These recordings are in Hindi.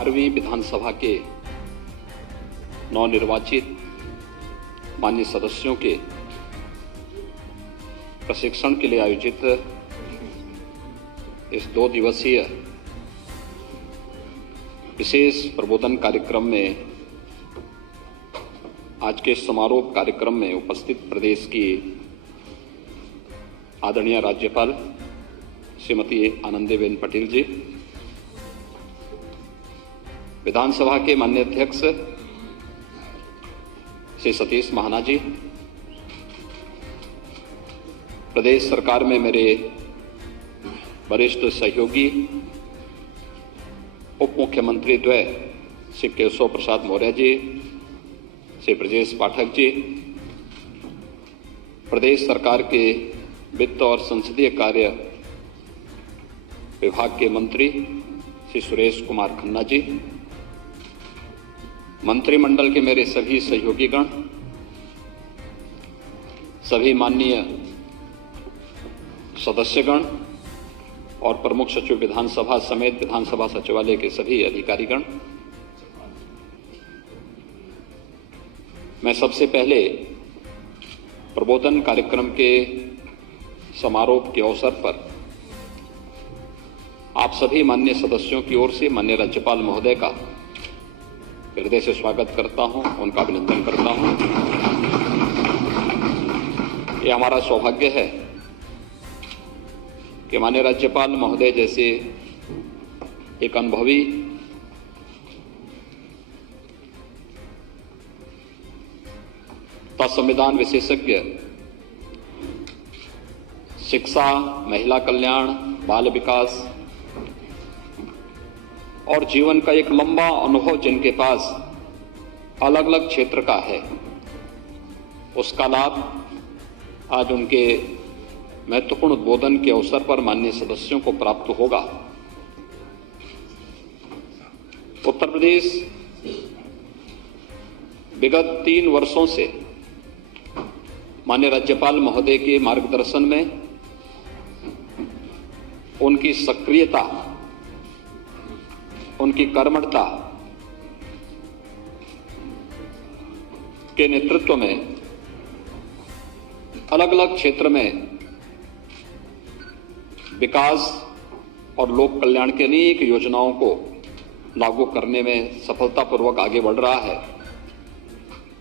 12वीं विधानसभा के नवनिर्वाचित माननीय सदस्यों के प्रशिक्षण के लिए आयोजित इस 2 दिवसीय विशेष प्रबोधन कार्यक्रम में आज के समारोह कार्यक्रम में उपस्थित प्रदेश की आदरणीय राज्यपाल श्रीमती आनंदीबेन पटेल जी, विधानसभा के माननीय अध्यक्ष श्री सतीश महाना जी, प्रदेश सरकार में मेरे वरिष्ठ सहयोगी उप मुख्यमंत्री द्वय श्री केशव प्रसाद मौर्य जी, श्री ब्रजेश पाठक जी, प्रदेश सरकार के वित्त और संसदीय कार्य विभाग के मंत्री श्री सुरेश कुमार खन्ना जी, मंत्रिमंडल के मेरे सभी सहयोगीगण, सभी माननीय सदस्यगण और प्रमुख सचिव विधानसभा समेत विधानसभा सचिवालय के सभी अधिकारीगण, मैं सबसे पहले प्रबोधन कार्यक्रम के समारोह के अवसर पर आप सभी माननीय सदस्यों की ओर से माननीय राज्यपाल महोदय का हृदय से स्वागत करता हूं, उनका अभिनंदन करता हूं। ये हमारा सौभाग्य है कि माननीय राज्यपाल महोदय जैसे एक अनुभवी संविधान विशेषज्ञ, शिक्षा, महिला कल्याण, बाल विकास और जीवन का एक लंबा अनुभव जिनके पास अलग अलग क्षेत्र का है, उसका लाभ आज उनके महत्वपूर्ण उद्बोधन के अवसर पर माननीय सदस्यों को प्राप्त होगा। उत्तर प्रदेश विगत 3 वर्षों से माननीय राज्यपाल महोदय के मार्गदर्शन में, उनकी सक्रियता, उनकी कर्मठता के नेतृत्व में अलग अलग क्षेत्र में विकास और लोक कल्याण की अनेक योजनाओं को लागू करने में सफलतापूर्वक आगे बढ़ रहा है।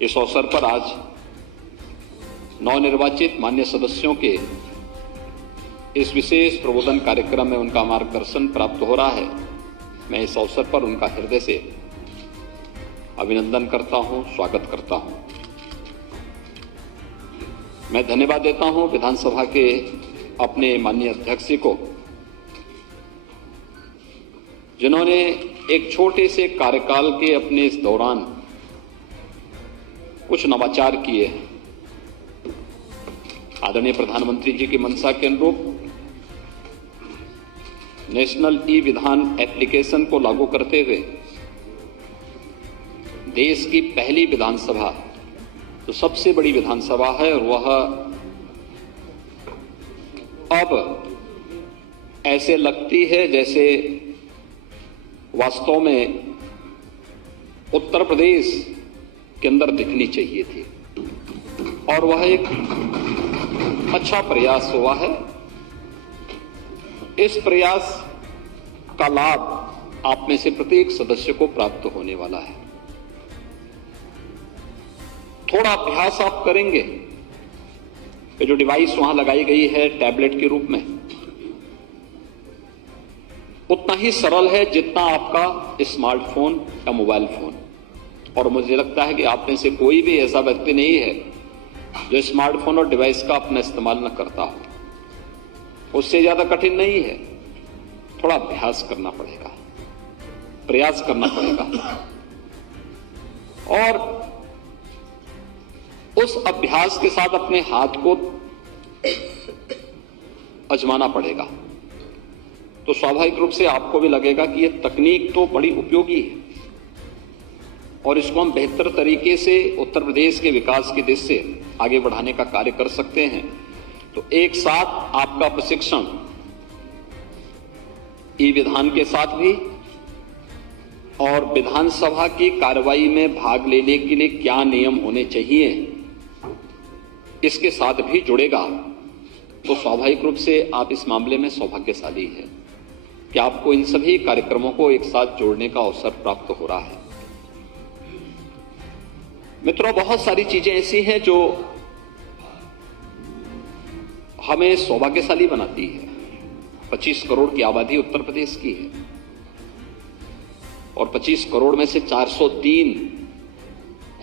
इस अवसर पर आज नवनिर्वाचित माननीय सदस्यों के इस विशेष प्रबोधन कार्यक्रम में उनका मार्गदर्शन प्राप्त हो रहा है। मैं इस अवसर पर उनका हृदय से अभिनंदन करता हूं, स्वागत करता हूं। मैं धन्यवाद देता हूं विधानसभा के अपने माननीय अध्यक्ष जी को, जिन्होंने एक छोटे से कार्यकाल के अपने इस दौरान कुछ नवाचार किए हैं। आदरणीय प्रधानमंत्री जी की मंशा के अनुरूप नेशनल ई विधान एप्लीकेशन को लागू करते हुए देश की पहली विधानसभा, तो सबसे बड़ी विधानसभा है, और वह अब ऐसे लगती है जैसे वास्तव में उत्तर प्रदेश के अंदर दिखनी चाहिए थी, और वह एक अच्छा प्रयास हुआ है। इस प्रयास का लाभ आप में से प्रत्येक सदस्य को प्राप्त होने वाला है। थोड़ा अभ्यास आप करेंगे, ये जो डिवाइस वहां लगाई गई है टैबलेट के रूप में, उतना ही सरल है जितना आपका स्मार्टफोन या मोबाइल फोन। और मुझे लगता है कि आप में से कोई भी ऐसा व्यक्ति नहीं है जो स्मार्टफोन और डिवाइस का अपना इस्तेमाल न करता हो। उससे ज्यादा कठिन नहीं है, थोड़ा अभ्यास करना पड़ेगा, प्रयास करना पड़ेगा, और उस अभ्यास के साथ अपने हाथ को आजमाना पड़ेगा। तो स्वाभाविक रूप से आपको भी लगेगा कि यह तकनीक तो बड़ी उपयोगी है और इसको हम बेहतर तरीके से उत्तर प्रदेश के विकास की दिशा से आगे बढ़ाने का कार्य कर सकते हैं। तो एक साथ आपका प्रशिक्षण ई विधान के साथ भी और विधानसभा की कार्रवाई में भाग लेने के लिए क्या नियम होने चाहिए, इसके साथ भी जुड़ेगा, तो स्वाभाविक रूप से आप इस मामले में सौभाग्यशाली हैं कि आपको इन सभी कार्यक्रमों को एक साथ जोड़ने का अवसर प्राप्त हो रहा है। मित्रों, बहुत सारी चीजें ऐसी हैं जो हमें सौभाग्यशाली बनाती है। 25 करोड़ की आबादी उत्तर प्रदेश की है और 25 करोड़ में से 403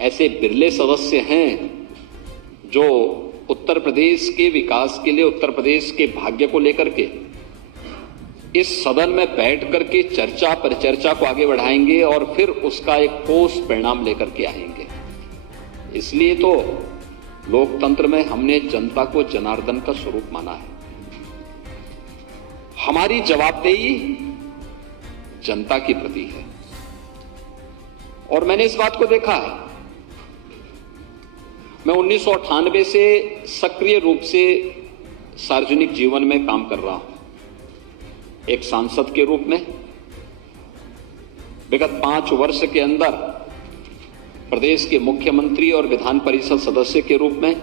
ऐसे बिरले सदस्य हैं जो उत्तर प्रदेश के विकास के लिए, उत्तर प्रदेश के भाग्य को लेकर के इस सदन में बैठ करके चर्चा परिचर्चा को आगे बढ़ाएंगे और फिर उसका एक ठोस परिणाम लेकर के आएंगे। इसलिए तो लोकतंत्र में हमने जनता को जनार्दन का स्वरूप माना है। हमारी जवाबदेही जनता के प्रति है और मैंने इस बात को देखा है। मैं 1998 से सक्रिय रूप से सार्वजनिक जीवन में काम कर रहा हूं, एक सांसद के रूप में। विगत 5 वर्ष के अंदर प्रदेश के मुख्यमंत्री और विधान परिषद सदस्य के रूप में,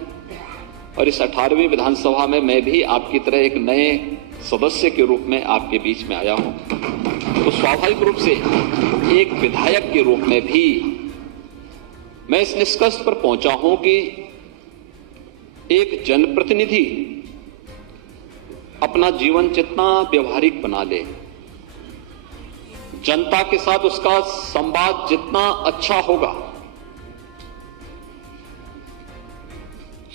और इस 18वीं विधानसभा में मैं भी आपकी तरह एक नए सदस्य के रूप में आपके बीच में आया हूं। तो स्वाभाविक रूप से एक विधायक के रूप में भी मैं इस निष्कर्ष पर पहुंचा हूं कि एक जनप्रतिनिधि अपना जीवन जितना व्यवहारिक बना ले, जनता के साथ उसका संवाद जितना अच्छा होगा,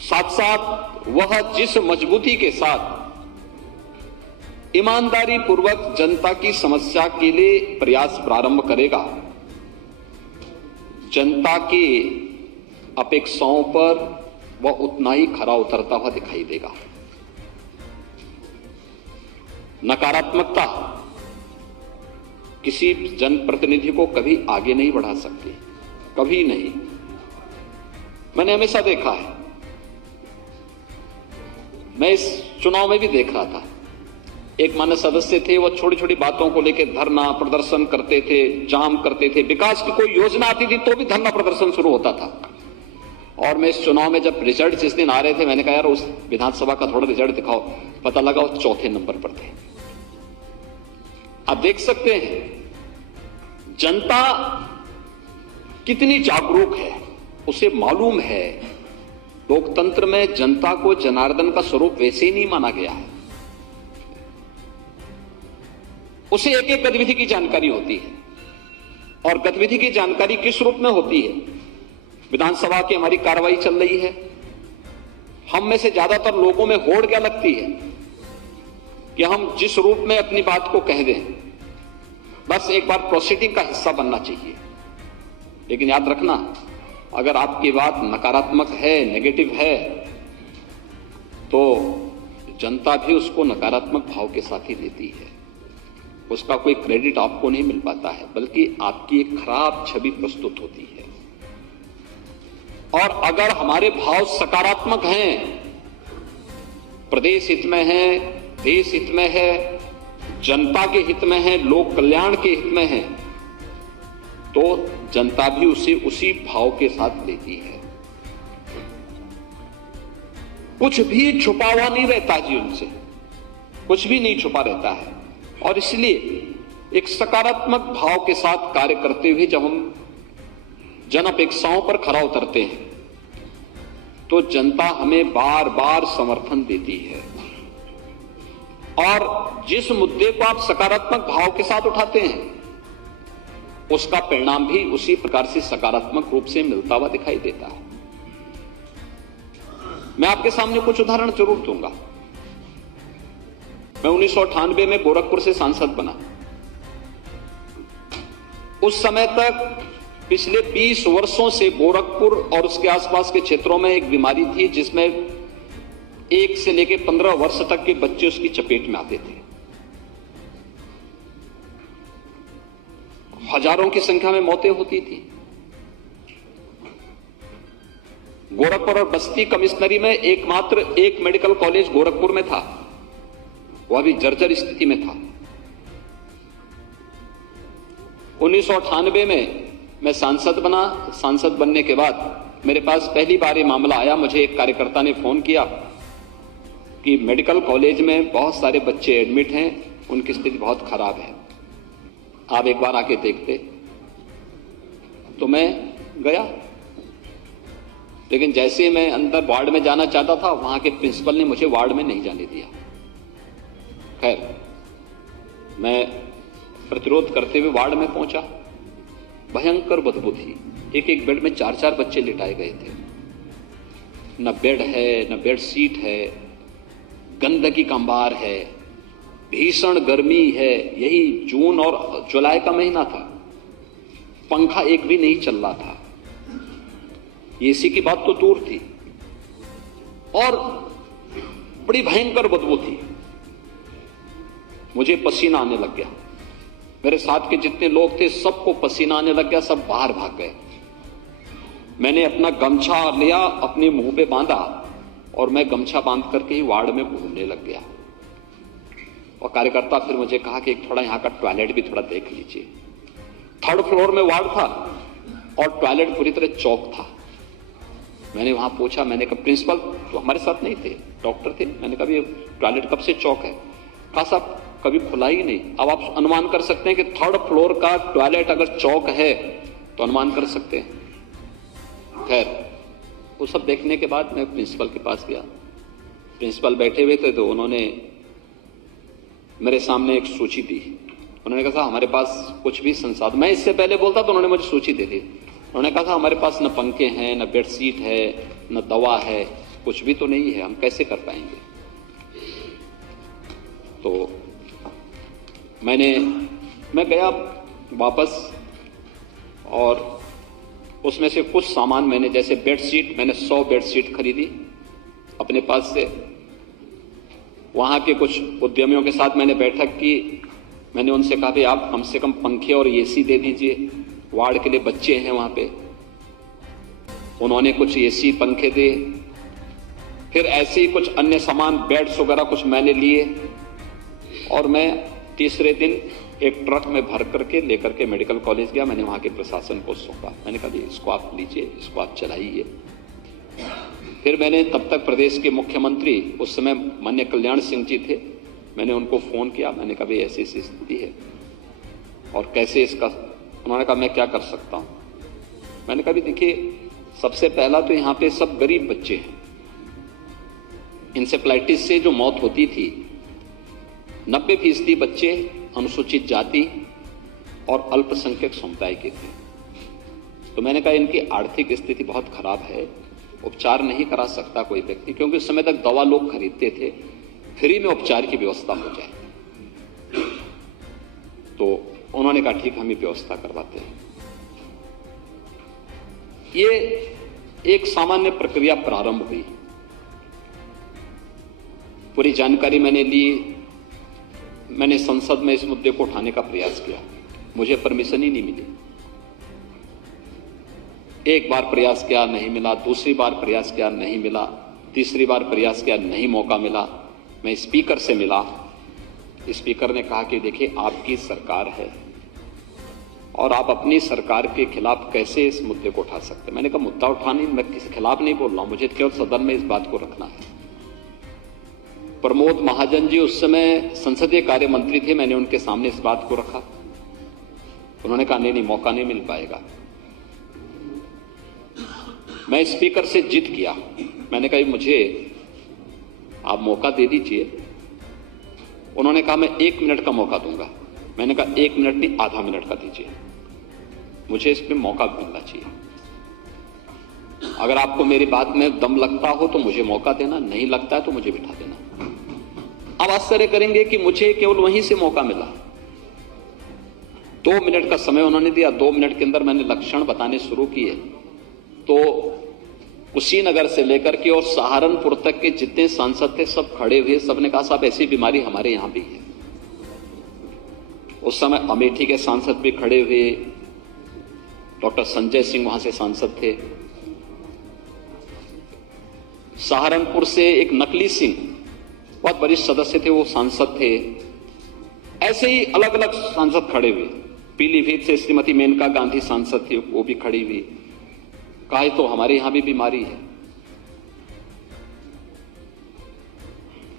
साथ साथ वह जिस मजबूती के साथ ईमानदारी पूर्वक जनता की समस्या के लिए प्रयास प्रारंभ करेगा, जनता की अपेक्षाओं पर वह उतना ही खरा उतरता हुआ दिखाई देगा। नकारात्मकता किसी जनप्रतिनिधि को कभी आगे नहीं बढ़ा सकती, कभी नहीं। मैंने हमेशा देखा है, मैं इस चुनाव में भी देख रहा था, एक मान्य सदस्य थे, वो छोटी छोटी बातों को लेकर धरना प्रदर्शन करते थे, जाम करते थे। विकास की कोई योजना आती थी तो भी धरना प्रदर्शन शुरू होता था। और मैं इस चुनाव में जब रिजल्ट जिस दिन आ रहे थे, मैंने कहा यार उस विधानसभा का थोड़ा रिजल्ट दिखाओ। पता लगा वो 4थे नंबर पर थे। आप देख सकते हैं जनता कितनी जागरूक है, उसे मालूम है लोकतंत्र में जनता को जनार्दन का स्वरूप वैसे ही नहीं माना गया है। उसे एक एक गतिविधि की जानकारी होती है और गतिविधि की जानकारी किस रूप में होती है। विधानसभा की हमारी कार्रवाई चल रही है, हम में से ज्यादातर लोगों में होड़ क्या लगती है कि हम जिस रूप में अपनी बात को कह दें, बस एक बार प्रोसीडिंग का हिस्सा बनना चाहिए। लेकिन याद रखना, अगर आपकी बात नकारात्मक है, नेगेटिव है, तो जनता भी उसको नकारात्मक भाव के साथ ही लेती है। उसका कोई क्रेडिट आपको नहीं मिल पाता है, बल्कि आपकी एक खराब छवि प्रस्तुत होती है। और अगर हमारे भाव सकारात्मक हैं, प्रदेश हित में है, देश हित में है, जनता के हित में है, लोक कल्याण के हित में है, तो जनता भी उसे उसी भाव के साथ लेती है। कुछ भी छुपा हुआ नहीं रहता जी, उनसे कुछ भी नहीं छुपा रहता है। और इसलिए एक सकारात्मक भाव के साथ कार्य करते हुए जब हम जन अपेक्षाओं पर खरा उतरते हैं, तो जनता हमें बार बार समर्थन देती है। और जिस मुद्दे को आप सकारात्मक भाव के साथ उठाते हैं, उसका परिणाम भी उसी प्रकार से सकारात्मक रूप से मिलता हुआ दिखाई देता है। मैं आपके सामने कुछ उदाहरण जरूर दूंगा। मैं 1998 में गोरखपुर से सांसद बना। उस समय तक पिछले 20 वर्षों से गोरखपुर और उसके आसपास के क्षेत्रों में एक बीमारी थी जिसमें 1 से लेकर 15 वर्ष तक के बच्चे उसकी चपेट में आते थे। हजारों की संख्या में मौतें होती थी। गोरखपुर और बस्ती कमिश्नरी में एकमात्र एक मेडिकल कॉलेज गोरखपुर में था, वह भी जर्जर स्थिति में था। 1998 में मैं सांसद बना। सांसद बनने के बाद मेरे पास पहली बार ये मामला आया। मुझे एक कार्यकर्ता ने फोन किया कि मेडिकल कॉलेज में बहुत सारे बच्चे एडमिट हैं, उनकी स्थिति बहुत खराब है, आप एक बार आके देखते। तो मैं गया, लेकिन जैसे ही मैं अंदर वार्ड में जाना चाहता था, वहां के प्रिंसिपल ने मुझे वार्ड में नहीं जाने दिया। खैर, मैं प्रतिरोध करते हुए वार्ड में पहुंचा। भयंकर बदबू थी। एक एक बेड में 4-4 बच्चे लिटाए गए थे। न बेड है, न बेड सीट है, गंदगी का अंबार है, भीषण गर्मी है। यही जून और जुलाई का महीना था। पंखा एक भी नहीं चल रहा था। एसी की बात तो दूर थी, और बड़ी भयंकर बदबू थी। मुझे पसीना आने लग गया। मेरे साथ के जितने लोग थे सबको पसीना आने लग गया, सब बाहर भाग गए। मैंने अपना गमछा लिया, अपने मुंह पे बांधा, और मैं गमछा बांध करके ही वार्ड में घूमने लग गया। और कार्यकर्ता फिर मुझे कहा कि थोड़ा यहां का टॉयलेट भी थोड़ा देख लीजिए। 3rd फ्लोर में वार्ड था और टॉयलेट पूरी तरह चौक था। मैंने वहां पूछा, मैंने कहा प्रिंसिपल तो हमारे साथ नहीं थे, डॉक्टर थे। मैंने कहा ये टॉयलेट कब से चौक है? कहा साहब कभी खुला ही नहीं। अब आप अनुमान कर सकते हैं कि 3rd फ्लोर का टॉयलेट अगर चौक है तो अनुमान कर सकते हैं। खैर, वो सब देखने के बाद मैं प्रिंसिपल के पास गया। प्रिंसिपल बैठे हुए थे, तो उन्होंने मेरे सामने एक सूची दी। उन्होंने कहा हमारे पास कुछ भी संसाधन, मैं इससे पहले बोलता तो उन्होंने मुझे सूची दे दी। उन्होंने कहा हमारे पास न पंखे हैं, न बेडशीट है, न दवा है, कुछ भी तो नहीं है, हम कैसे कर पाएंगे? तो मैं गया वापस, और उसमें से कुछ सामान मैंने, जैसे बेडशीट, मैंने 100 बेडशीट खरीदी अपने पास से। वहां के कुछ उद्यमियों के साथ मैंने बैठक की। मैंने उनसे कहा कि आप कम से कम पंखे और एसी दे दीजिए, वार्ड के लिए बच्चे हैं वहां पे। उन्होंने कुछ एसी पंखे दिए। फिर ऐसे ही कुछ अन्य सामान, बेड्स वगैरह कुछ मैंने लिए, और मैं तीसरे दिन एक ट्रक में भर करके लेकर के मेडिकल कॉलेज गया। मैंने वहां के प्रशासन को सौंपा। मैंने कहा इसको आप लीजिए, इसको आप चलाइए। फिर मैंने तब तक प्रदेश के मुख्यमंत्री, उस समय माननीय कल्याण सिंह जी थे, मैंने उनको फोन किया। मैंने कहा भाई ऐसी ऐसी स्थिति है और कैसे इसका। उन्होंने कहा मैं क्या कर सकता हूं। मैंने कहा देखिए, सबसे पहला तो यहां पे सब गरीब बच्चे हैं। इंसेफ्लाइटिस से जो मौत होती थी, 90% बच्चे अनुसूचित जाति और अल्पसंख्यक समुदाय के थे। तो मैंने कहा इनकी आर्थिक स्थिति बहुत खराब है, उपचार नहीं करा सकता कोई व्यक्ति, क्योंकि उस समय तक दवा लोग खरीदते थे, फ्री में उपचार की व्यवस्था हो जाए। तो उन्होंने कहा ठीक, हम ये व्यवस्था करवाते हैं। ये एक सामान्य प्रक्रिया प्रारंभ हुई। पूरी जानकारी मैंने ली। मैंने संसद में इस मुद्दे को उठाने का प्रयास किया, मुझे परमिशन ही नहीं मिली। एक बार प्रयास किया, नहीं मिला। दूसरी बार प्रयास किया, नहीं मिला। तीसरी बार प्रयास किया, नहीं मौका मिला। मैं स्पीकर से मिला। स्पीकर ने कहा कि देखिए आपकी सरकार है और आप अपनी सरकार के खिलाफ कैसे इस मुद्दे को उठा सकते हैं। मैंने कहा मुद्दा उठाने, मैं किसी खिलाफ नहीं बोल रहा हूं, मुझे केवल सदन में इस बात को रखना है। प्रमोद महाजन जी उस समय संसदीय कार्य मंत्री थे। मैंने उनके सामने इस बात को रखा। उन्होंने कहा नहीं, मौका नहीं मिल पाएगा। मैं स्पीकर से जिद किया। मैंने कहा मुझे आप मौका दे दीजिए। उन्होंने कहा मैं 1 मिनट का मौका दूंगा। मैंने कहा 1 मिनट नहीं, आधा मिनट का दीजिए, मुझे इसमें मौका मिलना चाहिए। अगर आपको मेरी बात में दम लगता हो तो मुझे मौका देना, नहीं लगता है तो मुझे बिठा देना। अब आश्चर्य करेंगे कि मुझे केवल वहीं से मौका मिला। 2 मिनट का समय उन्होंने दिया। 2 मिनट के अंदर मैंने लक्षण बताने शुरू किए। तो कुशीनगर से लेकर के और सहारनपुर तक के जितने सांसद थे सब खड़े हुए। सबने कहा साहब ऐसी बीमारी हमारे यहां भी है। उस समय अमेठी के सांसद भी खड़े हुए, डॉक्टर संजय सिंह वहां से सांसद थे। सहारनपुर से एक नकली सिंह, बहुत वरिष्ठ सदस्य थे, वो सांसद थे। ऐसे ही अलग अलग सांसद खड़े हुए। पीलीभीत से श्रीमती मेनका गांधी सांसद थी, वो भी खड़ी हुई, कहा तो हमारे यहां भी बीमारी है।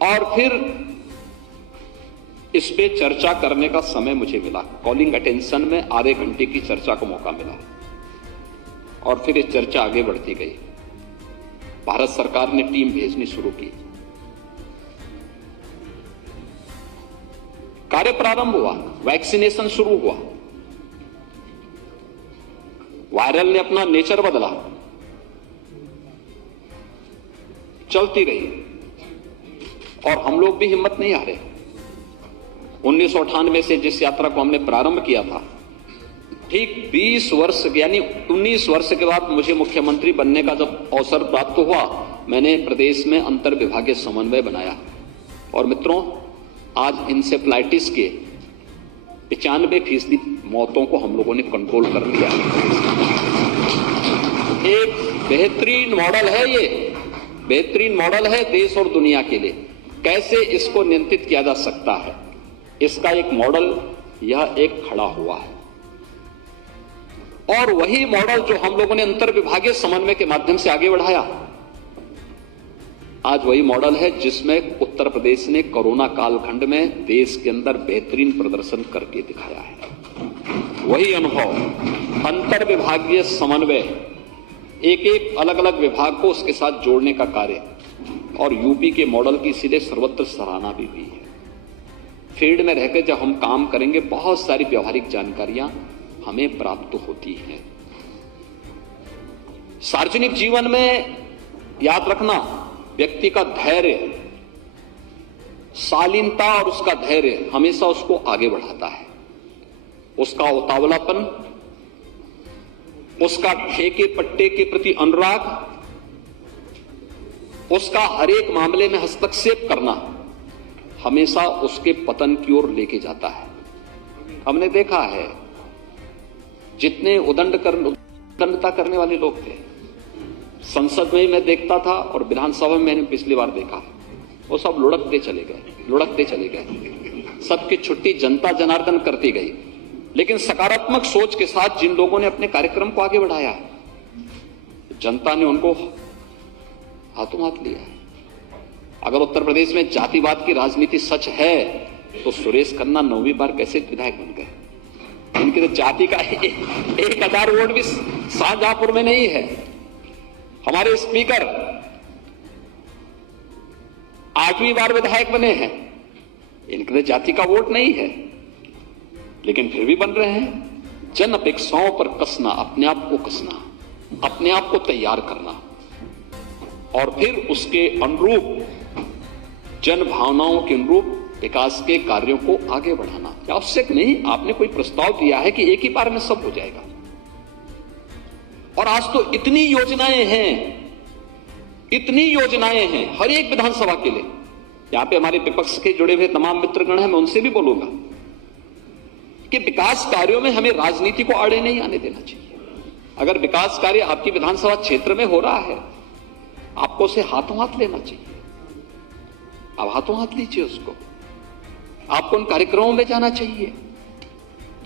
और फिर इस पे चर्चा करने का समय मुझे मिला, कॉलिंग अटेंशन में आधे घंटे की चर्चा का मौका मिला और फिर ये चर्चा आगे बढ़ती गई। भारत सरकार ने टीम भेजनी शुरू की, कार्य प्रारंभ हुआ, वैक्सीनेशन शुरू हुआ, वायरल ने अपना नेचर बदला, चलती रही और हम लोग भी हिम्मत नहीं हारे। 1998 से जिस यात्रा को हमने प्रारंभ किया था, ठीक 20 वर्ष यानी 19 वर्ष के बाद मुझे मुख्यमंत्री बनने का जब अवसर प्राप्त हुआ, मैंने प्रदेश में अंतर विभागीय समन्वय बनाया। और मित्रों, आज इंसेफ्लाइटिस के 95% मौतों को हम लोगों ने कंट्रोल कर लिया। एक बेहतरीन मॉडल है, ये बेहतरीन मॉडल है देश और दुनिया के लिए। कैसे इसको नियंत्रित किया जा सकता है, इसका एक मॉडल यह एक खड़ा हुआ है। और वही मॉडल जो हम लोगों ने अंतर विभागीय समन्वय के माध्यम से आगे बढ़ाया, आज वही मॉडल है जिसमें उत्तर प्रदेश ने कोरोना कालखंड में देश के अंदर बेहतरीन प्रदर्शन करके दिखाया है। वही अनुभव, अंतर विभागीय समन्वय, एक एक अलग अलग विभाग को उसके साथ जोड़ने का कार्य, और यूपी के मॉडल की सीधे सर्वत्र सराहना भी हुई है। फील्ड में रहकर जब हम काम करेंगे, बहुत सारी व्यवहारिक जानकारियां हमें प्राप्त होती हैं। सार्वजनिक जीवन में याद रखना, व्यक्ति का धैर्य, शालीनता और उसका धैर्य हमेशा उसको आगे बढ़ाता है। उसका उतावलापन, उसका ठेके पट्टे के प्रति अनुराग, उसका हर एक मामले में हस्तक्षेप करना हमेशा उसके पतन की ओर लेके जाता है। हमने देखा है, जितने उदंडता करने वाले लोग थे, संसद में ही मैं देखता था और विधानसभा में मैंने पिछली बार देखा, वो सब लुढ़कते चले गए। सबकी छुट्टी जनता जनार्दन करती गई। लेकिन सकारात्मक सोच के साथ जिन लोगों ने अपने कार्यक्रम को आगे बढ़ाया, जनता ने उनको हाथों हाथ लिया। अगर उत्तर प्रदेश में जातिवाद की राजनीति सच है, तो सुरेश खन्ना 9वीं बार कैसे विधायक बन गए? इनके तो जाति का 1000 वोट भी शाहजहांपुर में नहीं है। हमारे स्पीकर 8वीं बार विधायक बने हैं, इनके तो जाति का वोट नहीं है, लेकिन फिर भी बन रहे हैं। जन अपेक्षाओं पर कसना, अपने आप को कसना, अपने आप को तैयार करना और फिर उसके अनुरूप, जन भावनाओं के अनुरूप विकास के कार्यों को आगे बढ़ाना। आवश्यक नहीं आपने कोई प्रस्ताव दिया है कि एक ही बार में सब हो जाएगा। और आज तो इतनी योजनाएं हैं हर एक विधानसभा के लिए। यहां पे हमारे विपक्ष के जुड़े हुए तमाम मित्रगण हैं, मैं उनसे भी बोलूंगा कि विकास कार्यों में हमें राजनीति को आड़े नहीं आने देना चाहिए। अगर विकास कार्य आपकी विधानसभा क्षेत्र में हो रहा है, आपको उसे हाथों हाथ लेना चाहिए। आप हाथों हाथ लीजिए उसको, आपको उन कार्यक्रमों में जाना चाहिए।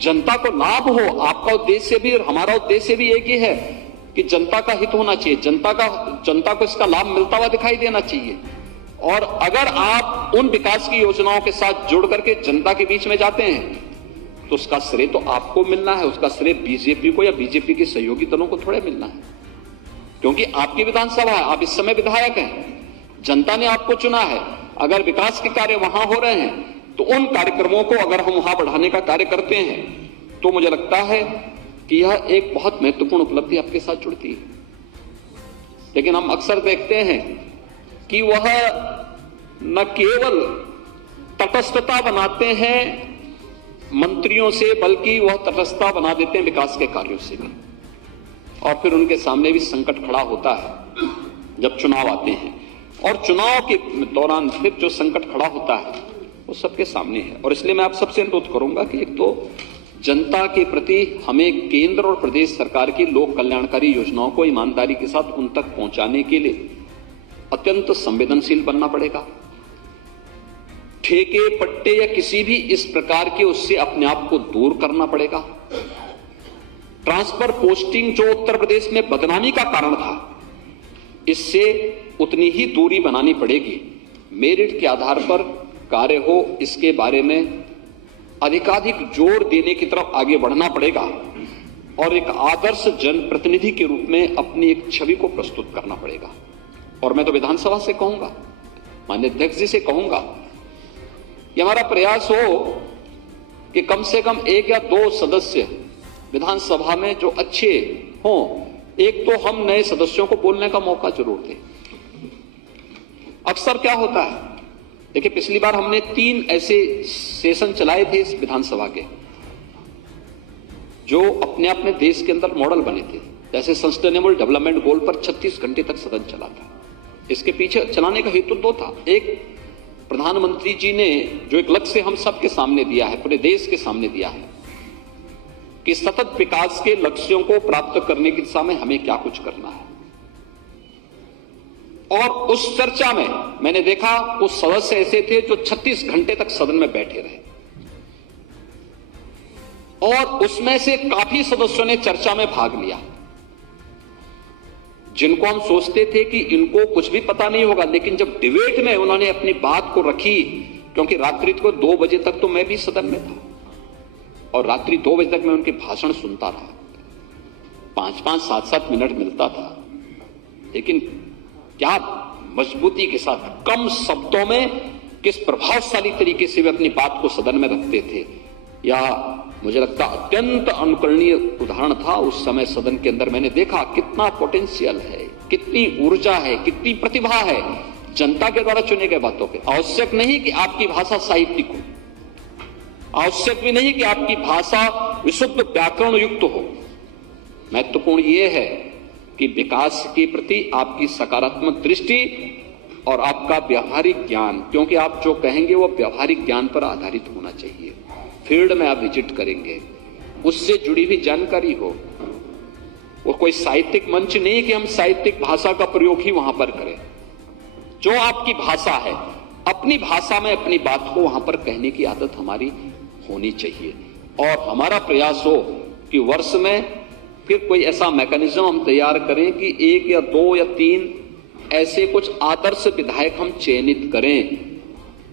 जनता को लाभ हो, आपका उद्देश्य भी और हमारा उद्देश्य भी एक ही है कि जनता का हित होना चाहिए, जनता को इसका लाभ मिलता हुआ दिखाई देना चाहिए। और अगर आप उन विकास की योजनाओं के साथ जुड़ करके जनता के बीच में जाते हैं, तो उसका श्रेय तो आपको मिलना है, उसका श्रेय बीजेपी को या बीजेपी के सहयोगी दलों को थोड़े मिलना है। क्योंकि आपकी विधानसभा है, आप इस समय विधायक हैं, जनता ने आपको चुना है। अगर विकास के कार्य वहां हो रहे हैं, तो उन कार्यक्रमों को अगर हम वहां बढ़ाने का कार्य करते हैं, तो मुझे लगता है कि यह एक बहुत महत्वपूर्ण उपलब्धि आपके साथ जुड़ती है। लेकिन हम अक्सर देखते हैं कि वह न केवल तटस्थता बनाते हैं मंत्रियों से, बल्कि वह तटस्थता बना देते हैं विकास के कार्यों से भी। और फिर उनके सामने भी संकट खड़ा होता है जब चुनाव आते हैं, और चुनाव के दौरान फिर जो संकट खड़ा होता है वो सबके सामने है। और इसलिए मैं आप सबसे अनुरोध करूंगा कि एक तो जनता के प्रति हमें केंद्र और प्रदेश सरकार की लोक कल्याणकारी योजनाओं को ईमानदारी के साथ उन तक पहुंचाने के लिए अत्यंत संवेदनशील बनना पड़ेगा। ठेके पट्टे या किसी भी इस प्रकार के उससे अपने आप को दूर करना पड़ेगा। ट्रांसफर पोस्टिंग जो उत्तर प्रदेश में बदनामी का कारण था, इससे उतनी ही दूरी बनानी पड़ेगी। मेरिट के आधार पर कार्य हो, इसके बारे में अधिकाधिक जोर देने की तरफ आगे बढ़ना पड़ेगा और एक आदर्श जनप्रतिनिधि के रूप में अपनी एक छवि को प्रस्तुत करना पड़ेगा। और मैं तो विधानसभा से कहूंगा, माननीय अध्यक्ष जी से कहूंगा, कि हमारा प्रयास हो कि कम से कम 1 या 2 सदस्य विधानसभा में जो अच्छे हों, एक तो हम नए सदस्यों को बोलने का मौका जरूर दें। अक्सर क्या होता है, देखिए पिछली बार हमने 3 ऐसे सेशन चलाए थे इस विधानसभा के, जो अपने अपने देश के अंदर मॉडल बने थे। जैसे सस्टेनेबल डेवलपमेंट गोल पर 36 घंटे तक सदन चला था। इसके पीछे चलाने का हेतु 2 था। एक, प्रधानमंत्री जी ने जो एक लक्ष्य हम सबके सामने दिया है, पूरे देश के सामने दिया है, कि सतत विकास के लक्ष्यों को प्राप्त करने की दिशा में हमें क्या कुछ करना है। और उस चर्चा में मैंने देखा कुछ सदस्य ऐसे थे जो 36 घंटे तक सदन में बैठे रहे, और उसमें से काफी सदस्यों ने चर्चा में भाग लिया, जिनको हम सोचते थे कि इनको कुछ भी पता नहीं होगा, लेकिन जब डिबेट में उन्होंने अपनी बात को रखी, क्योंकि रात्रि को 2 बजे तक तो मैं भी सदन में था और रात्रि 2 बजे तक मैं उनके भाषण सुनता रहा। 5-5, 7-7 मिनट मिलता था, लेकिन क्या मजबूती के साथ, कम शब्दों में किस प्रभावशाली तरीके से वे अपनी बात को सदन में रखते थे। यह मुझे लगता अत्यंत अनुकरणीय उदाहरण था। उस समय सदन के अंदर मैंने देखा कितना पोटेंशियल है, कितनी ऊर्जा है, कितनी प्रतिभा है जनता के द्वारा चुने गए बातों पे। आवश्यक नहीं कि आपकी भाषा साहित्यिक हो, आवश्यक भी नहीं कि आपकी भाषा विशुद्ध व्याकरण युक्त हो। महत्वपूर्ण यह है कि विकास के प्रति आपकी सकारात्मक दृष्टि और आपका व्यवहारिक ज्ञान, क्योंकि आप जो कहेंगे वो व्यवहारिक ज्ञान पर आधारित होना चाहिए। फील्ड में आप विजिट करेंगे, उससे जुड़ी हुई जानकारी हो। वो कोई साहित्यिक मंच नहीं कि हम साहित्यिक भाषा का प्रयोग ही वहां पर करें। जो आपकी भाषा है, अपनी भाषा में अपनी बात को वहां पर कहने की आदत हमारी होनी चाहिए। और हमारा प्रयास हो कि वर्ष में फिर कोई ऐसा मैकेनिज्म हम तैयार करें कि 1 या 2 या 3 ऐसे कुछ आदर्श विधायक हम चयनित करें,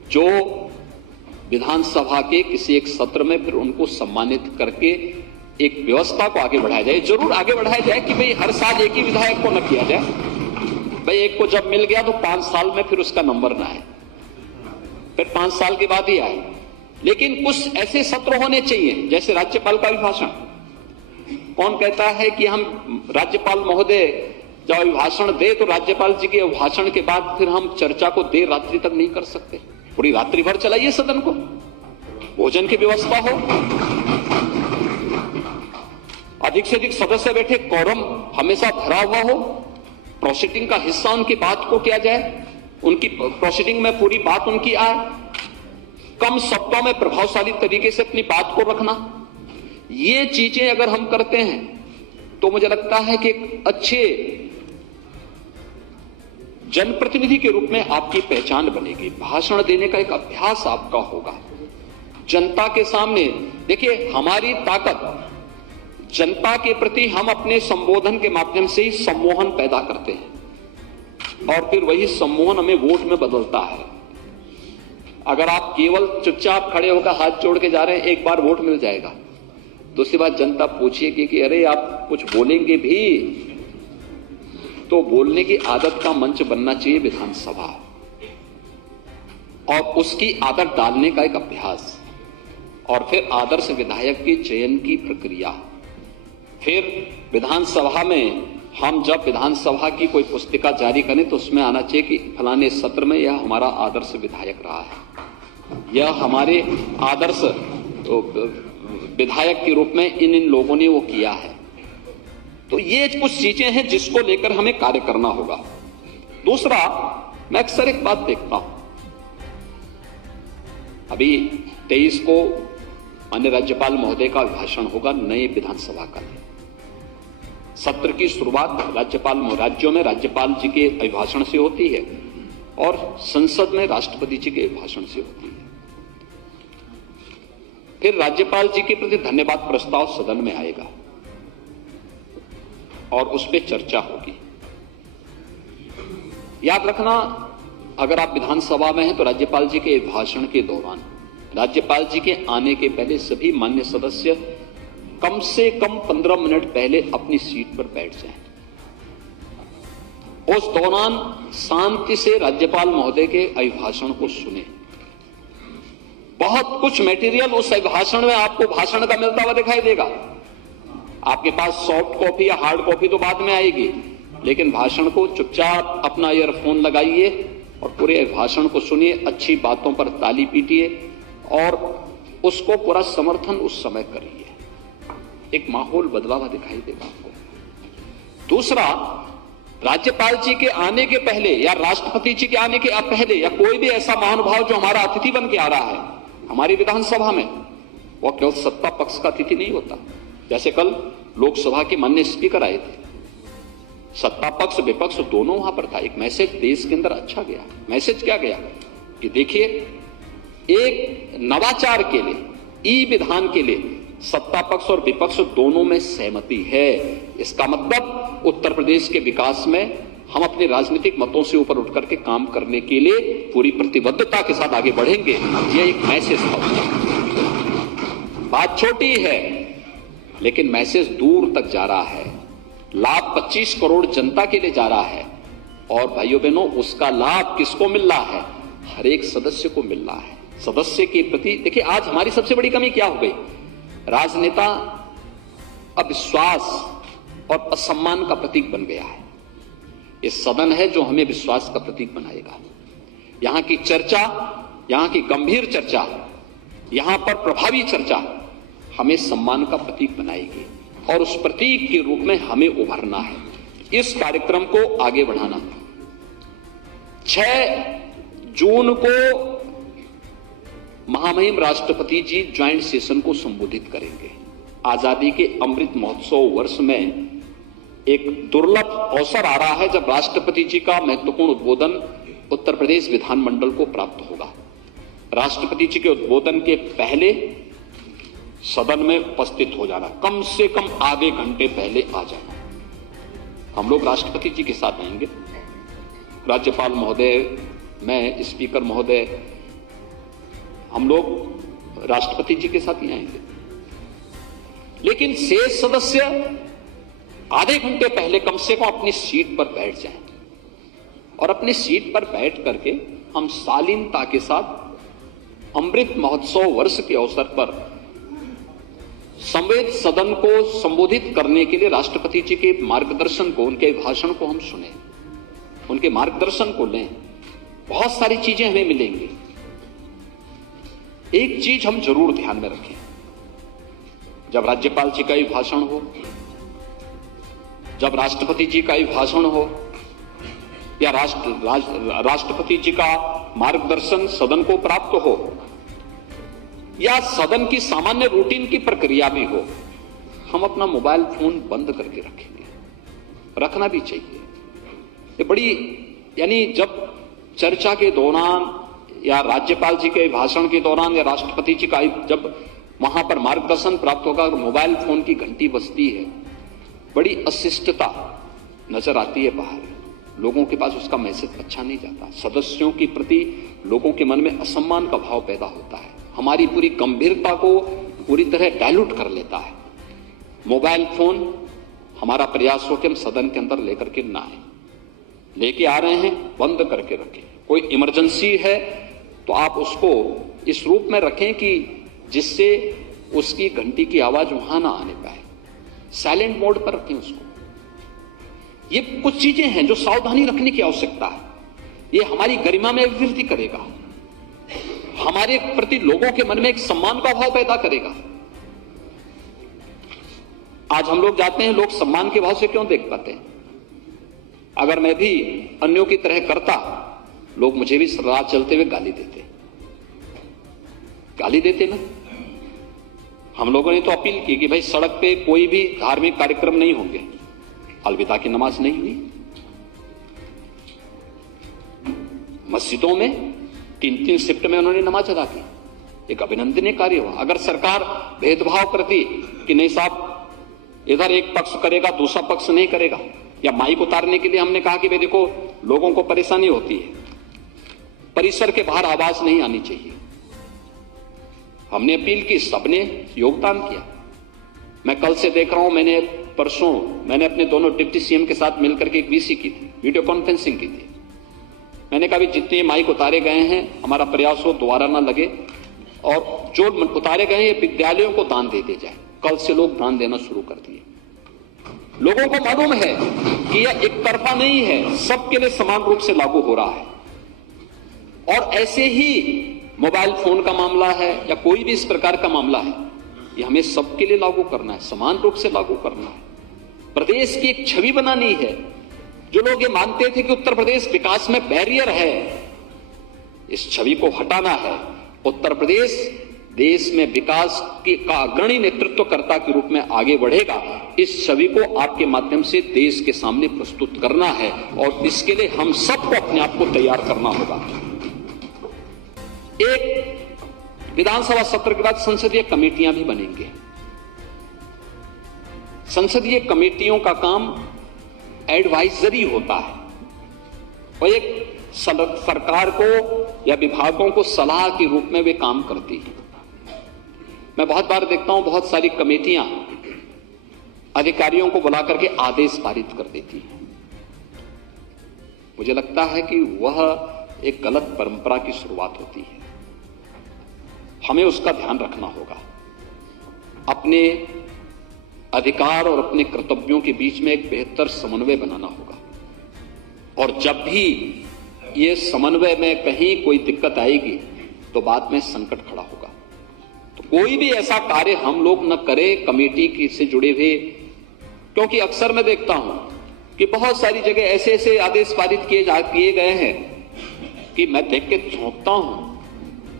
जो विधानसभा के किसी एक सत्र में फिर उनको सम्मानित करके एक व्यवस्था को आगे बढ़ाया जाए। जरूर आगे बढ़ाया जाए कि भाई हर साल एक ही विधायक को न किया जाए। भाई एक को जब मिल गया तो 5 साल में फिर उसका नंबर ना आए, फिर 5 साल के बाद ही आए। लेकिन कुछ ऐसे सत्र होने चाहिए, जैसे राज्यपाल का अभिभाषण। कौन कहता है कि हम राज्यपाल महोदय जब अभिभाषण दे तो राज्यपाल जी के अभिभाषण के बाद फिर हम चर्चा को देर रात्रि तक नहीं कर सकते? पूरी रात्रि भर चलाइए सदन को, भोजन की व्यवस्था हो, अधिक से अधिक सदस्य बैठे, कोरम हमेशा भरा हुआ हो, प्रोसीडिंग का हिस्सा उनकी बात को किया जाए, उनकी प्रोसीडिंग में पूरी बात उनकी आए, कम शब्दों में प्रभावशाली तरीके से अपनी बात को रखना। ये चीजें अगर हम करते हैं तो मुझे लगता है कि एक अच्छे जनप्रतिनिधि के रूप में आपकी पहचान बनेगी। भाषण देने का एक अभ्यास आपका होगा जनता के सामने। देखिए, हमारी ताकत जनता के प्रति हम अपने संबोधन के माध्यम से ही सम्मोहन पैदा करते हैं और फिर वही सम्मोहन हमें वोट में बदलता है। अगर आप केवल चुपचाप खड़े होकर हाथ जोड़ के जा रहे हैं, एक बार वोट मिल जाएगा, दूसरी बात जनता पूछिएगी कि अरे आप कुछ बोलेंगे भी, तो बोलने की आदत का मंच बनना चाहिए विधानसभा, और उसकी आदत डालने का एक अभ्यास, और फिर आदर्श विधायक के चयन की प्रक्रिया। फिर विधानसभा में हम जब विधानसभा की कोई पुस्तिका जारी करें तो उसमें आना चाहिए कि फलाने सत्र में यह हमारा आदर्श विधायक रहा है, यह हमारे आदर्श विधायक के रूप में इन लोगों ने वो किया है। तो ये कुछ चीजें हैं जिसको लेकर हमें कार्य करना होगा। दूसरा, मैं अक्सर एक बात देखता हूं, अभी 23 को माननीय राज्यपाल महोदय का अभिभाषण होगा नए विधानसभा का। सत्र की शुरुआत राज्यों में राज्यपाल जी के अभिभाषण से होती है और संसद में राष्ट्रपति जी के भाषण से होती है। फिर राज्यपाल जी के प्रति धन्यवाद प्रस्ताव सदन में आएगा और उस पर चर्चा होगी। याद रखना, अगर आप विधानसभा में हैं तो राज्यपाल जी के भाषण के दौरान राज्यपाल जी के आने के पहले सभी मान्य सदस्य कम से कम 15 मिनट पहले अपनी सीट पर बैठ जाएं। उस दौरान शांति से राज्यपाल महोदय के अभिभाषण को सुने। बहुत कुछ मटेरियल उस अभिभाषण में आपको भाषण का मिलता हुआ दिखाई देगा। आपके पास सॉफ्ट कॉपी या हार्ड कॉपी तो बाद में आएगी, लेकिन भाषण को चुपचाप अपना ईयरफोन लगाइए और पूरे अभिभाषण को सुनिए, अच्छी बातों पर ताली पीटिए और उसको पूरा समर्थन उस समय करिए। एक माहौल बदला हुआ दिखाई देगा आपको। दूसरा, राज्यपाल जी के आने के पहले या राष्ट्रपति जी के आने के पहले या कोई भी ऐसा महानुभाव जो हमारा अतिथि बन के आ रहा है हमारी विधानसभा में, वो केवल सत्ता पक्ष का अतिथि नहीं होता। जैसे कल लोकसभा के माननीय स्पीकर आए थे, सत्ता पक्ष विपक्ष दोनों वहां पर था। एक मैसेज देश के अंदर अच्छा गया। मैसेज क्या गया कि देखिए, एक नवाचार के लिए, ई विधान के लिए सत्ता पक्ष और विपक्ष दोनों में सहमति है। इसका मतलब उत्तर प्रदेश के विकास में हम अपने राजनीतिक मतों से ऊपर उठ करके काम करने के लिए पूरी प्रतिबद्धता के साथ आगे बढ़ेंगे। यह एक मैसेज था। बात छोटी है लेकिन मैसेज दूर तक जा रहा है। लाभ 25 करोड़ जनता के लिए जा रहा है और भाइयों बहनों, उसका लाभ किसको मिल रहा है? हर एक सदस्य को मिल रहा है। सदस्य के प्रति देखिए, आज हमारी सबसे बड़ी कमी क्या हो गई? राजनेता अविश्वास और असम्मान का प्रतीक बन गया है। ये सदन है जो हमें विश्वास का प्रतीक बनाएगा। यहां की चर्चा, यहां की गंभीर चर्चा, यहां पर प्रभावी चर्चा हमें सम्मान का प्रतीक बनाएगी और उस प्रतीक के रूप में हमें उभरना है। इस कार्यक्रम को आगे बढ़ाना। 6 जून को महामहिम राष्ट्रपति जी ज्वाइंट सेशन को संबोधित करेंगे। आजादी के अमृत महोत्सव वर्ष में एक दुर्लभ अवसर आ रहा है जब राष्ट्रपति जी का महत्वपूर्ण उद्बोधन उत्तर प्रदेश विधानमंडल को प्राप्त होगा। राष्ट्रपति जी के उद्बोधन के पहले सदन में उपस्थित हो जाना, कम से कम आधे घंटे पहले आ जाना। हम लोग राष्ट्रपति जी के साथ आएंगे, राज्यपाल महोदय, मैं, स्पीकर महोदय, हम लोग राष्ट्रपति जी के साथ ही आएंगे। लेकिन शेष सदस्य आधे घंटे पहले कम से कम अपनी सीट पर बैठ जाएं और अपनी सीट पर बैठ करके हम शालीनता के साथ अमृत महोत्सव वर्ष के अवसर पर संवेद सदन को संबोधित करने के लिए राष्ट्रपति जी के मार्गदर्शन को, उनके भाषण को हम सुने, उनके मार्गदर्शन को लें। बहुत सारी चीजें हमें मिलेंगी। एक चीज हम जरूर ध्यान में रखें, जब राज्यपाल जी का ही भाषण हो, जब राष्ट्रपति जी का ही भाषण हो या राष्ट्रपति जी का मार्गदर्शन सदन को प्राप्त हो या सदन की सामान्य रूटीन की प्रक्रिया भी हो, हम अपना मोबाइल फोन बंद करके रखेंगे। रखना भी चाहिए। ये बड़ी, यानी जब चर्चा के दौरान या राज्यपाल जी के भाषण के दौरान या राष्ट्रपति जी का जब वहां पर मार्गदर्शन प्राप्त होगा और मोबाइल फोन की घंटी बजती है, बड़ी अशिष्टता नजर आती है बाहर। लोगों के पास उसका मैसेज अच्छा नहीं जाता। सदस्यों के प्रति लोगों के मन में असम्मान का भाव पैदा होता है। हमारी पूरी गंभीरता को पूरी तरह डायल्यूट कर लेता है। मोबाइल फोन, हमारा प्रयास हो कि हम सदन के अंदर लेकर के ना आए। लेके आ रहे हैं, बंद करके रखें। कोई इमरजेंसी है तो आप उसको इस रूप में रखें कि जिससे उसकी घंटी की आवाज वहां ना आने पाए। साइलेंट मोड पर रखें उसको। ये कुछ चीजें हैं जो सावधानी रखने की आवश्यकता है। ये हमारी गरिमा में वृद्धि करेगा, हमारे प्रति लोगों के मन में एक सम्मान का भाव पैदा करेगा। आज हम लोग जाते हैं, लोग सम्मान के भाव से क्यों देख पाते हैं? अगर मैं भी अन्यों की तरह करता, लोग मुझे भी राह चलते हुए गाली देते ना। हम लोगों ने तो अपील की कि भाई सड़क पे कोई भी धार्मिक कार्यक्रम नहीं होंगे। अलविदा की नमाज नहीं हुई, मस्जिदों में 3-3 शिफ्ट में उन्होंने नमाज अदा की। एक अभिनंदनीय कार्य हुआ। अगर सरकार भेदभाव करती कि नहीं साहब इधर एक पक्ष करेगा दूसरा पक्ष नहीं करेगा, या माइक उतारने के लिए हमने कहा कि भाई देखो लोगों को परेशानी होती है, परिसर के बाहर आवाज नहीं आनी चाहिए, हमने अपील की, सबने योगदान किया। मैं कल से देख रहा हूं, परसों मैंने अपने दोनों डिप्टी सीएम के साथ मिलकर के एक वीसी की थी, वीडियो कॉन्फ्रेंसिंग की थी। मैंने कहा भी जितने माइक उतारे गए हैं हमारा प्रयास हो दोबारा ना लगे, और जो उतारे गए हैं विद्यालयों को दान दे दिए जाए। कल से लोग दान देना शुरू कर दिए। लोगों को मालूम है कि यह एक तरफा नहीं है, सबके लिए समान रूप से लागू हो रहा है। और ऐसे ही मोबाइल फोन का मामला है या कोई भी इस प्रकार का मामला है, ये हमें सबके लिए लागू करना है, समान रूप से लागू करना है। प्रदेश की एक छवि बनानी है। जो लोग ये मानते थे कि उत्तर प्रदेश विकास में बैरियर है, इस छवि को हटाना है। उत्तर प्रदेश देश में विकास का अग्रणी नेतृत्वकर्ता के रूप में आगे बढ़ेगा। इस छवि को आपके माध्यम से देश के सामने प्रस्तुत करना है, और इसके लिए हम सबको अपने आप को तैयार करना होगा। एक विधानसभा सत्र के बाद संसदीय कमेटियां भी बनेंगे। संसदीय कमेटियों का काम एडवाइजरी होता है, और एक सरकार को या विभागों को सलाह के रूप में वे काम करती है। मैं बहुत बार देखता हूं बहुत सारी कमेटियां अधिकारियों को बुलाकर के आदेश पारित कर देती हैं। मुझे लगता है कि वह एक गलत परंपरा की शुरुआत होती है। हमें उसका ध्यान रखना होगा। अपने अधिकार और अपने कर्तव्यों के बीच में एक बेहतर समन्वय बनाना होगा, और जब भी ये समन्वय में कहीं कोई दिक्कत आएगी तो बाद में संकट खड़ा होगा। तो कोई भी ऐसा कार्य हम लोग न करें कमेटी की से जुड़े हुए, क्योंकि अक्सर मैं देखता हूं कि बहुत सारी जगह ऐसे ऐसे आदेश पारित किए गए हैं कि मैं देख के चौंकता हूं,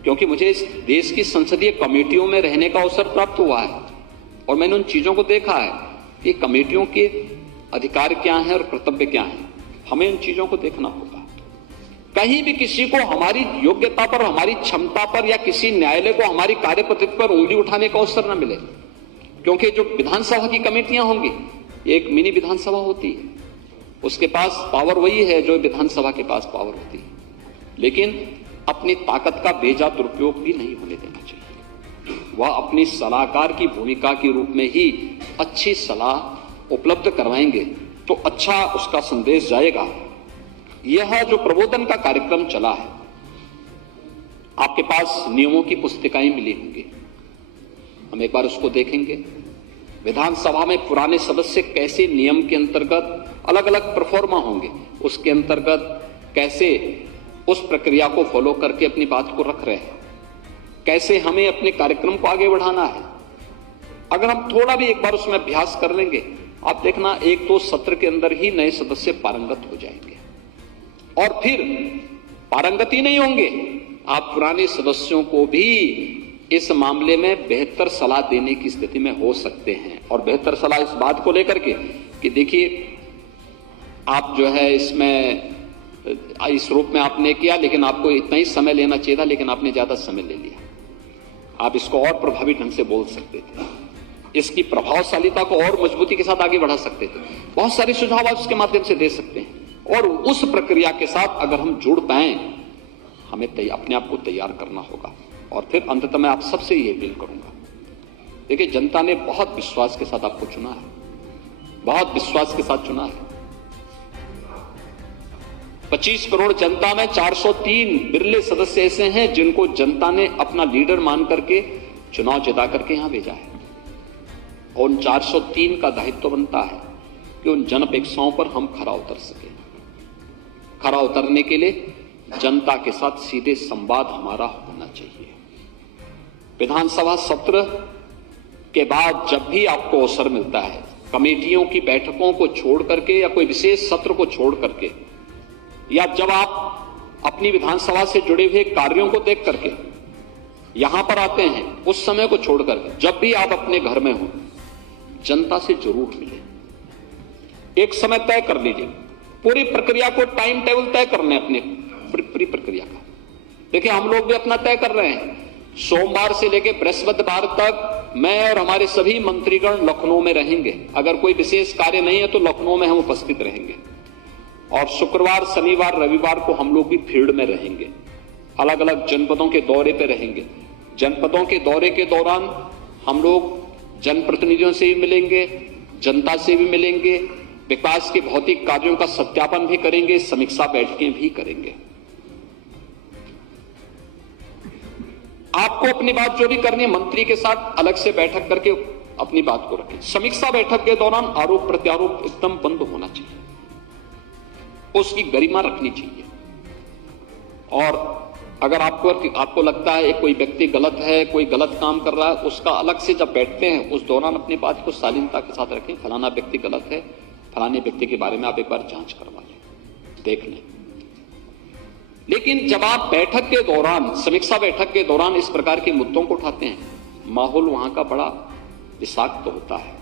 क्योंकि मुझे इस देश की संसदीय कमेटियों में रहने का अवसर प्राप्त हुआ है और मैंने उन चीजों को देखा है कि कमेटियों के अधिकार क्या हैं और कर्तव्य क्या हैं। हमें उन चीजों को देखना होगा। कहीं भी किसी को हमारी योग्यता पर, हमारी क्षमता पर, या किसी न्यायालय को हमारी कार्यपद्धति पर उंगली उठाने का अवसर न मिले, क्योंकि जो विधानसभा की कमेटियां होंगी, एक मिनी विधानसभा होती है, उसके पास पावर वही है जो विधानसभा के पास पावर होती है, लेकिन अपनी ताकत का बेजा दुरुपयोग भी नहीं होने देना चाहिए। वह अपनी सलाहकार की भूमिका के रूप में ही अच्छी सलाह उपलब्ध करवाएंगे तो अच्छा उसका संदेश जाएगा। यह जो प्रबोधन का कार्यक्रम चला है, आपके पास नियमों की पुस्तिकाएं मिली होंगी, हम एक बार उसको देखेंगे। विधानसभा में पुराने सदस्य कैसे नियम के अंतर्गत अलग अलग परफॉर्मा होंगे, उसके अंतर्गत कैसे उस प्रक्रिया को फॉलो करके अपनी बात को रख रहे हैं, कैसे हमें अपने कार्यक्रम को आगे बढ़ाना है। अगर हम थोड़ा भी एक बार उसमें अभ्यास कर लेंगे, आप देखना 1-2 सत्र के अंदर ही नए सदस्य पारंगत हो जाएंगे। और फिर पारंगत ही नहीं होंगे, आप पुराने सदस्यों को भी इस मामले में बेहतर सलाह देने की स्थिति में हो सकते हैं। और बेहतर सलाह इस बात को लेकर के कि देखिए आप जो है इसमें इस रूप में आपने किया, लेकिन आपको इतना ही समय लेना चाहिए था, लेकिन आपने ज्यादा समय ले लिया। आप इसको और प्रभावी ढंग से बोल सकते थे, इसकी प्रभावशालीता को और मजबूती के साथ आगे बढ़ा सकते थे। बहुत सारे सुझाव आप उसके माध्यम से दे सकते हैं, और उस प्रक्रिया के साथ अगर हम जुड़ पाए, हमें अपने आप को तैयार करना होगा। और फिर अंततः मैं आप सबसे ये अपील करूंगा, देखिए जनता ने बहुत विश्वास के साथ आपको चुना है, बहुत विश्वास के साथ चुना है। 25 करोड़ जनता में 403 बिरले सदस्य ऐसे हैं जिनको जनता ने अपना लीडर मान करके चुनाव जिता करके यहां भेजा है। और उन 403 का दायित्व बनता है कि उन जन अपेक्षाओं पर हम खरा उतर सके। खरा उतरने के लिए जनता के साथ सीधे संवाद हमारा होना चाहिए। विधानसभा सत्र के बाद जब भी आपको अवसर मिलता है, कमेटियों की बैठकों को छोड़ करके या कोई विशेष सत्र को छोड़ करके, या जब आप अपनी विधानसभा से जुड़े हुए कार्यों को देख करके यहां पर आते हैं, उस समय को छोड़कर जब भी आप अपने घर में हो, जनता से जरूर मिले। एक समय तय कर लीजिए, पूरी प्रक्रिया को टाइम टेबल तय करने अपने पूरी प्रक्रिया का। देखिए, हम लोग भी अपना तय कर रहे हैं। सोमवार से लेकर बृहस्पतिवार तक मैं और हमारे सभी मंत्रीगण लखनऊ में रहेंगे। अगर कोई विशेष कार्य नहीं है तो लखनऊ में हम उपस्थित रहेंगे। और शुक्रवार, शनिवार, रविवार को हम लोग भी फील्ड में रहेंगे, अलग अलग जनपदों के दौरे पे रहेंगे। जनपदों के दौरे के दौरान हम लोग जनप्रतिनिधियों से भी मिलेंगे, जनता से भी मिलेंगे, विकास के भौतिक कार्यों का सत्यापन भी करेंगे, समीक्षा बैठकें भी करेंगे। आपको अपनी बात जो भी करनी है मंत्री के साथ अलग से बैठक करके अपनी बात को रखें। समीक्षा बैठक के दौरान आरोप प्रत्यारोप एकदम बंद होना चाहिए, उसकी गरिमा रखनी चाहिए। और अगर आपको लगता है कोई व्यक्ति गलत है, कोई गलत काम कर रहा है, उसका अलग से जब बैठते हैं उस दौरान अपनी बात को शालीनता के साथ रखें। फलाना व्यक्ति गलत है, फलाने व्यक्ति के बारे में आप एक बार जांच करवा लें, देख लें। लेकिन जब आप बैठक के दौरान, समीक्षा बैठक के दौरान इस प्रकार के मुद्दों को उठाते हैं, माहौल वहां का बड़ा विषाक्त होता है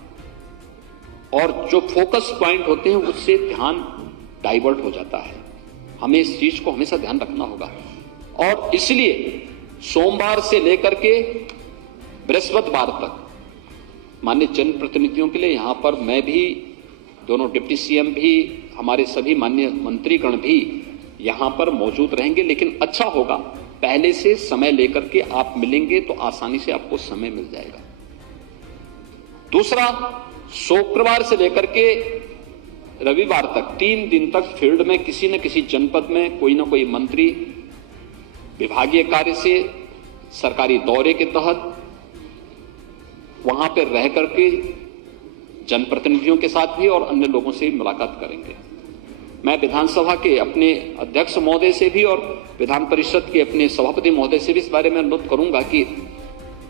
और जो फोकस पॉइंट होते हैं उससे ध्यान डाइवर्ट हो जाता है। हमें इस चीज को हमेशा ध्यान रखना होगा। और इसलिए सोमवार से लेकर के बृहस्पतिवार तक माननीय जनप्रतिनिधियों के लिए यहां पर मैं भी, दोनों डिप्टी सीएम भी, हमारे सभी माननीय मंत्रीगण भी यहां पर मौजूद रहेंगे। लेकिन अच्छा होगा पहले से समय लेकर के आप मिलेंगे तो आसानी से आपको समय मिल जाएगा। दूसरा, शुक्रवार से लेकर के रविवार तक 3 दिन तक फील्ड में किसी न किसी जनपद में कोई न कोई मंत्री विभागीय कार्य से, सरकारी दौरे के तहत वहां पर रह करके जनप्रतिनिधियों के साथ भी और अन्य लोगों से भी मुलाकात करेंगे। मैं विधानसभा के अपने अध्यक्ष महोदय से भी और विधान परिषद के अपने सभापति महोदय से भी इस बारे में अनुरोध करूंगा कि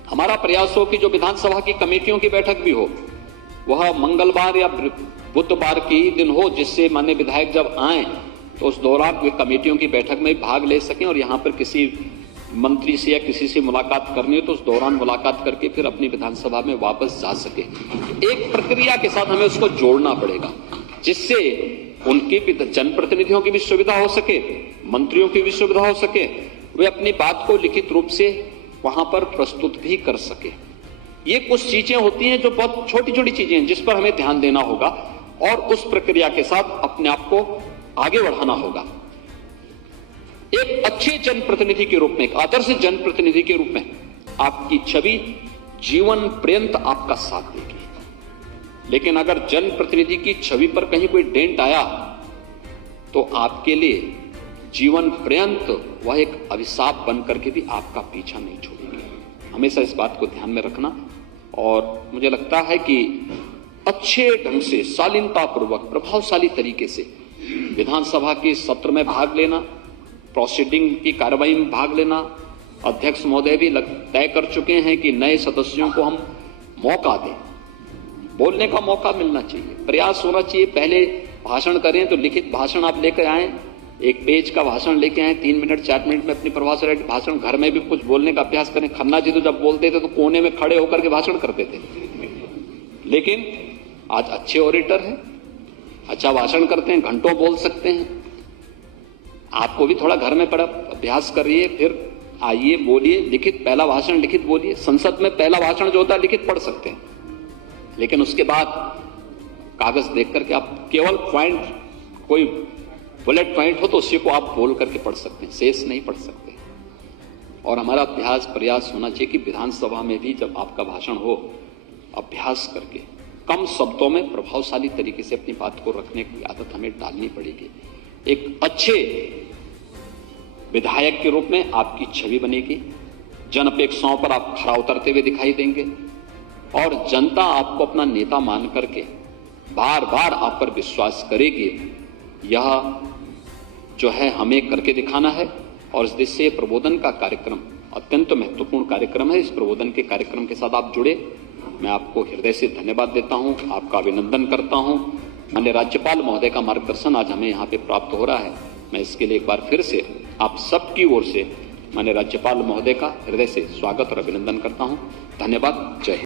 हमारा प्रयास हो कि जो विधानसभा की कमेटियों की बैठक भी हो वह मंगलवार या बुधवार के ही दिन हो, जिससे माननीय विधायक जब आए तो उस दौरान वे कमेटियों की बैठक में भाग ले सकें और यहां पर किसी मंत्री से या किसी से मुलाकात करनी हो तो उस दौरान मुलाकात करके फिर अपनी विधानसभा में वापस जा सके। एक प्रक्रिया के साथ हमें उसको जोड़ना पड़ेगा जिससे उनकी भी, जनप्रतिनिधियों की भी सुविधा हो सके, मंत्रियों की भी सुविधा हो सके, वे अपनी बात को लिखित रूप से वहां पर प्रस्तुत भी कर सके। ये कुछ चीजें होती हैं जो बहुत छोटी छोटी चीजें हैं जिस पर हमें ध्यान देना होगा और उस प्रक्रिया के साथ अपने आप को आगे बढ़ाना होगा। एक अच्छे जनप्रतिनिधि के रूप में, एक आदर्श जनप्रतिनिधि के रूप में आपकी छवि जीवन पर्यंत आपका साथ देगी। लेकिन अगर जनप्रतिनिधि की छवि पर कहीं कोई डेंट आया तो आपके लिए जीवन पर्यंत वह एक अभिशाप बनकर के भी आपका पीछा नहीं छोड़ेगी। हमेशा इस बात को ध्यान में रखना। और मुझे लगता है कि अच्छे ढंग से, शालीनतापूर्वक, प्रभावशाली तरीके से विधानसभा के सत्र में भाग लेना, प्रोसीडिंग की कार्रवाई में भाग लेना। अध्यक्ष महोदय भी तय कर चुके हैं कि नए सदस्यों को हम मौका दें, बोलने का मौका मिलना चाहिए, प्रयास होना चाहिए। पहले भाषण करें तो लिखित भाषण आप लेकर आए, एक पेज का भाषण लेके आए, 3 मिनट 4 मिनट में अपनी प्रभावशाली भाषण। घर में भी कुछ बोलने का अभ्यास करें। खन्ना जी तो जब बोलते थे तो कोने में खड़े होकर के भाषण करते थे, लेकिन आज अच्छे ऑडिटर हैं, अच्छा भाषण करते हैं, घंटों बोल सकते हैं। आपको भी थोड़ा घर में बड़ा अभ्यास करिए, फिर आइए बोलिए, लिखित पहला भाषण लिखित बोलिए। संसद में पहला भाषण जो होता है लिखित पढ़ सकते हैं, लेकिन उसके बाद कागज देख करके आप केवल पॉइंट, कोई बुलेट पॉइंट हो तो उसी को आप बोल करके पढ़ सकते हैं, शेष नहीं पढ़ सकते। और हमारा प्रयास होना चाहिए कि विधानसभा में भी जब आपका भाषण हो, अभ्यास करके कम शब्दों में प्रभावशाली तरीके से अपनी बात को रखने की आदत हमें डालनी पड़ेगी। एक अच्छे विधायक के रूप में आपकी छवि बनेगी, जन अपेक्षाओं पर आप खरा उतरते हुए दिखाई देंगे और जनता आपको अपना नेता मान करके बार बार आप पर विश्वास करेगी। यह जो है हमें करके दिखाना है और इस देश से प्रबोधन का कार्यक्रम अत्यंत महत्वपूर्ण कार्यक्रम है। इस प्रबोधन के कार्यक्रम के साथ आप जुड़े, मैं आपको हृदय से धन्यवाद देता हूं, आपका अभिनंदन करता हूं। माननीय राज्यपाल महोदय का मार्गदर्शन आज हमें यहाँ पे प्राप्त हो रहा है। मैं इसके लिए एक बार फिर से आप सबकी ओर से माननीय राज्यपाल महोदय का हृदय से स्वागत और अभिनंदन करता हूं। धन्यवाद। जय हिंद।